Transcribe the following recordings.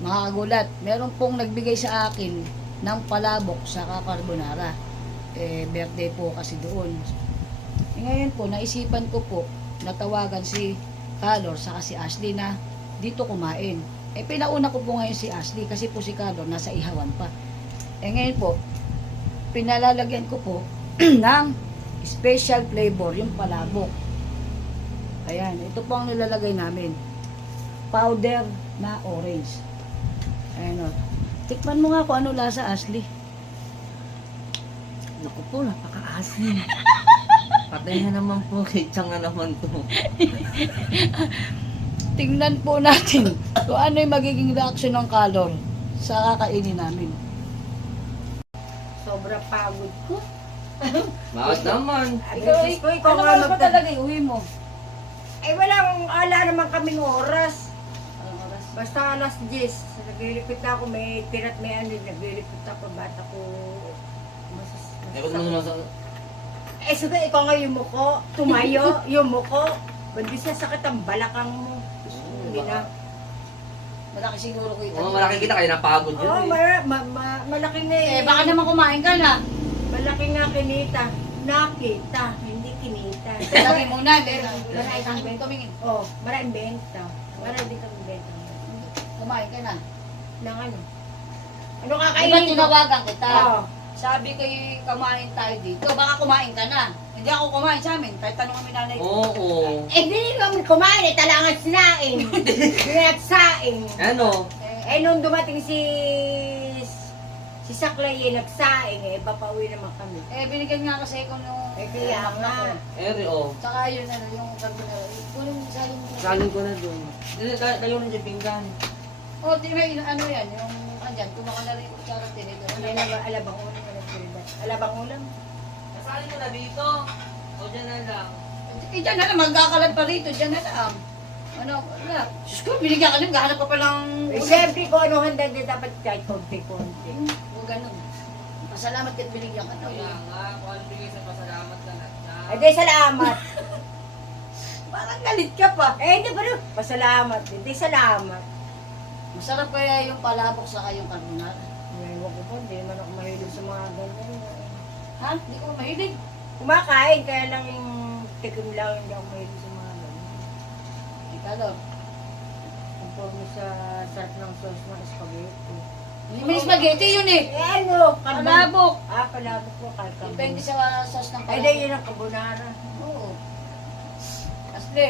mga kagulat, meron pong nagbigay sa akin ng palabok sa carbonara. Birthday po kasi doon. Ngayon po, naisipan ko po, natawagan si Calor saka si Ashley na dito kumain. Pinauna ko po ngayon si Ashley kasi po si Calor nasa ihawan pa. Ngayon po, pinalalagyan ko po ng special flavor, yung palabok. Ayan, ito po ang nilalagay namin. Powder na orange. Ayan o. Tikman mo nga kung ano lasa, Ashley. Naku po, napaka-asin. Patay na naman po, kitsang na naman to. Tingnan po natin kung ano yung magiging reaction ng Calor sa kakainin namin. Sobrang pagod ko. Bakit naman? Ikaw Ano nga oras pa talaga uwi mo? wala naman kaming oras. Anong oras? Basta alas 10. Naglilipit ako, may pirat may ano, naglilipit ako, bata ko. Ewan mo naman sa... Sige, ikaw nga yung muko, tumayo, yung muko. Bandi siya sakit ang balakang mo. Hindi na. Malaki siguro ko ito. Oo, malaki kita, kaya napagod yun Oo, eh. malaki na eh. Baka naman kumain ka na. Malaki nga kinita. Nakita, hindi kinita. Lagi muna. Maraming Saan benta. tumingin? Oh, maraming benta. Maraming kang benta. Kumain ka na. Nang ano? Ano Diba kakainin mo? tinawagan kita? Oo. Sabi ko kumain tayo dito. Baka kumain ka na. Hindi ako kumain sa amin. Kahit tanong kami nanay ko. Oo. Hindi kami kumain, talangan sinaing. Nagsaing. Ano? Nung dumating si Saklay, nagsaing, papauwi naman kami. Binigyan nga kasi ko nung... Kaya nga. Eri, oh. Tsaka yun, yung carbonara. Kunin mo salin mo. Salin ko na doon. Kayo na dyan pinggan. Oh, di ba ano yan? Yung andyan, kumaka na rin yung kutsara tinito. Yan ang alabang ulam. Alabang ulam. Nasalin ko na dito. O dyan na lang. Dyan na lang, magkakalat pa rito. Dyan na lang. Ano, wala. Diyos ko, binigyan ka lang, gahanap ka pa lang ulam. Siyempre ko ano handa din dapat kahit konti-konti. Huwag ganun. Pasalamat ka't binigyan ka na. Kaya nga, kung ano bigay sa pasalamat ka na. Hindi, salamat. Parang galit ka pa. Hindi pa rin. Pasalamat. Hindi, salamat. Masarap kaya yung palabok sa kayong carbonara. Ewan ko po, hindi naman ako mahilig sa mga ganyan. Ha? Hindi ko mahilig. Kumakain, kaya lang yung tikim lang, hindi ako mahilig sa mga ganyan. Ikalo. Conforme sa sarap ng sauce ng spaghetti. Hindi may spaghetti yun eh. Ano? Palabok. Palabok po, kahit Depende sa sauce ng Ay, palabok. di, yun ang carbonara. Oo. Asli.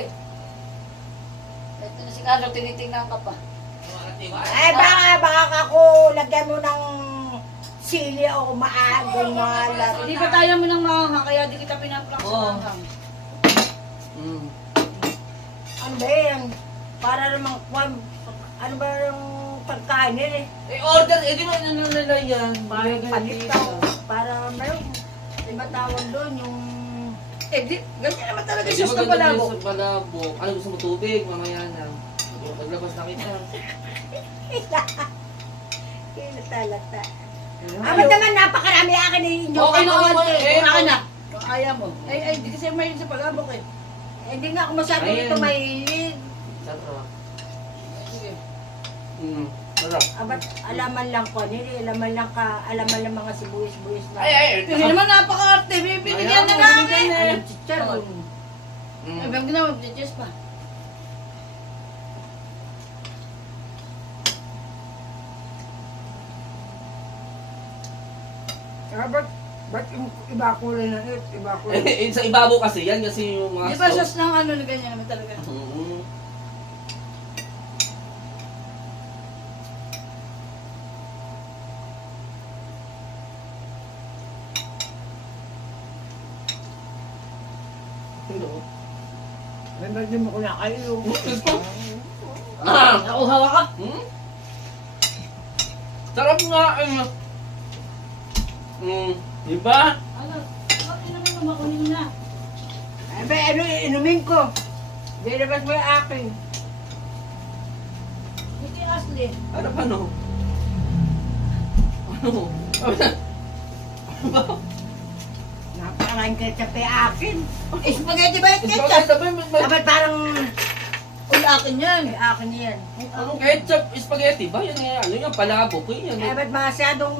Ito na si Carlo, tinitingnan ka pa. Ay, baka ako lagyan mo ng sili o maagong malat. Hindi pa tayo mo nang mahanga, kaya di kita pinaprank sa Oo. hanghang. Ano ba yan? Para namang ano ba yung pagkain eh? Order, di ba ano nila yan? Palitaw. Para meron. Diba tawag doon yung... Ganyan naman talaga Di sauce ba ng ganda palabok. sa palabok? Ano gusto mo tubig? Mamaya na. Maglabas na kita. Kilata-lata. Ba't naman napakarami akin eh. Okay na, Akin na. Kung ayaw mo. Ay, di kasi mahilig sa palabok eh. Hindi nga ako masyado Ayan. ito mahilig. Sarap. Sige. Sarap. Abat alaman lang ko. Alaman lang mga sibuyas-buyas na. Hindi naman napaka-arte. Binigyan na namin. Alam, chicharon. Ay, bang ginawa, mag-adjust pa. Ba't iba kulay na it? Iba Sa ibabaw kasi yan kasi yung mga Di ba sauce ng ano na ganyan naman talaga? Mm. May bagay mo ko na kayo. Ako hawa ka. Sarap nga. Diba? Ano? Bakit naman lumakunin na? Ay, ba, ano inumin ko? Dilabas mo yung akin. Hindi Asli. Ano pa no? Ano? Napakain ketchup yung akin. Spaghetti ba yung ketchup? Dapat parang Uy, akin yan. Ay, akin yan. Anong ketchup? Spaghetti ba? Yan nga, ano yan, palabok yun. Eh, ba't masyadong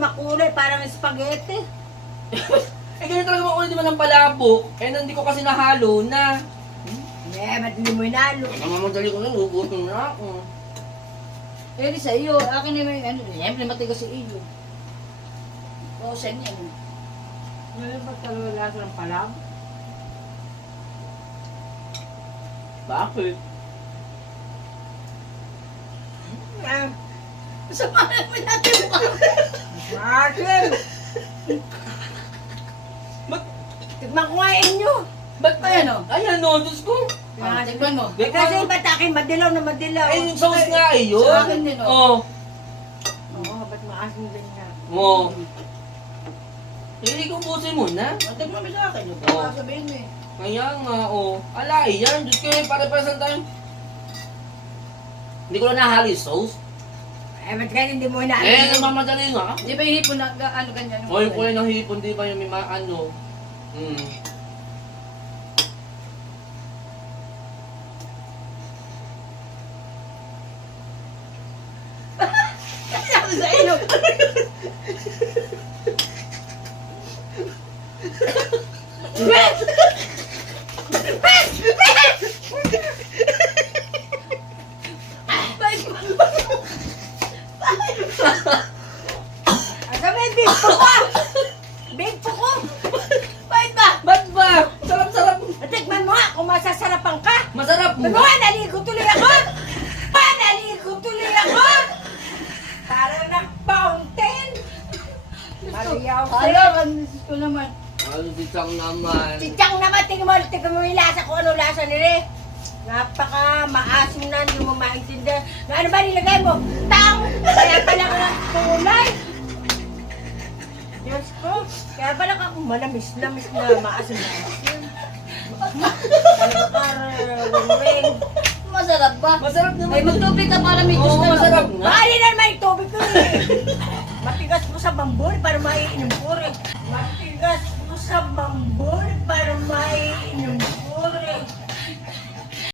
makulay, parang spaghetti? Eh, ganyan talaga makulit naman ng palabok. Eh, hindi ko kasi nahalo na. Eh, ba't hindi mo inalo? Namamadali ko na, ugutom na ako. Eh, di sa iyo. Akin naman, ano, siyempre matigas sa iyo. Frozen yan. Ano ba talaga lasa ng palam? Bakit? Ah, Sama naman natin mukha. akin! Ba't, Tignan ko nga inyo. ba't Ayan, oh. Ayan o, Diyos ko. Ah, tignan mo. Ba't Kasi ba't akin madilaw na madilaw? Eh, yung sauce nga eh, yun. Sa akin din, oh. Oo. Oo, ba't maasim din nga? Oo. Hindi ko busin muna. Tignan mo sa akin. Yung Oo. sabihin mo eh. Kaya nga, oh. Alay, yan. Diyos ko, pare-paresan tayo. Hindi ko na nahalo yung sauce. Eh, ba't ganyan hindi mo inalo? Eh, namamadali nga. Di ba yung hipon na, ano ganyan? O, yung kulay ng hipon, di ba yung may ano? Sabi sa iyo. Ang sabi, big po ko! Big po ko! Bakit ba? Ba't ba? Sarap-sarap. Tikman mo nga kung masasarapan ka! Masarap mo. Ano nga, naligo tuloy ako! Naligo tuloy ako! Parang nag-fountain! Maliyaw Hala, ko naman. Ano sisang naman. Si Chang naman, tingnan mo yung lasa kung ano lasa nila eh. Napaka maasim na, hindi mo maintindihan. Na ano ba nilagay mo? Tang! Kaya pala ka ng kulay! Diyos ko, kaya pala ka malamis-lamis na maasim na asin. Parang weng-weng. Masarap ba? Masarap naman. Ay, magtubig ka para may Oo, gusto masarap nga. Bali na naman yung tubig ko eh. Matigas mo sa bambol para maiinom ko rin. Matigas mo sa bambol para maiinom